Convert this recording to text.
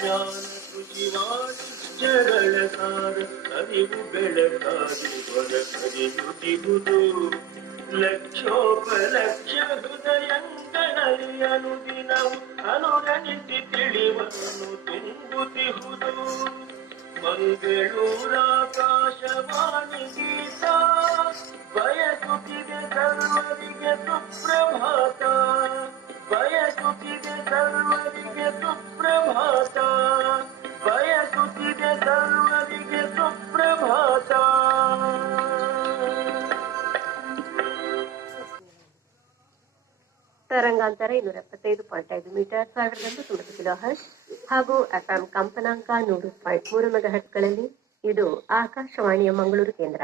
ಜ್ಞಾನ ಕೃಷಿ ವಾಣಿಜ್ಯಗಳ ಸಾರ ಅರಿವು ಬೆಳಕಾಗಿ ಹೊರಹರಿಯುತ್ತಿರುವುದು ಲಕ್ಷೋಪಲಕ್ಷ ಹೃದಯಗಳಲ್ಲಿ ಅನುದಿನವು ಅನುರಣಿಸಿ ತಿಳಿವನ್ನು ತುಂಬುತ್ತಿಹುದು ಮಂಗಳೂರಾಕಾಶವಾಣಿ ಗೀತ ಬಯಸುತ್ತಿದೆ ಸರ್ವರಿಗೆ ಸುಪ್ರಭಾತ ಬಯಸುತ್ತಿದೆ ಸರ್ವರಿಗೆ ಸುಪ್ರಭಾತ ಬಯಸುತ್ತಿದೆ ಸರ್ವರಿಗೆ ಸುಪ್ರಭಾತ. ತರಂಗಾಂತರ 275.5 ಮೀಟರ್ 1190 ಕಿಲೋ ಹರ್ಟ್ಸ್ ಹಾಗೂ ಎಫ್ಎಂ ಕಂಪನಾಂಕ 100.3 ಮೆಗಾಹರ್ಟ್ಸ್ಗಳಲ್ಲಿ ಇದು ಆಕಾಶವಾಣಿಯ ಮಂಗಳೂರು ಕೇಂದ್ರ.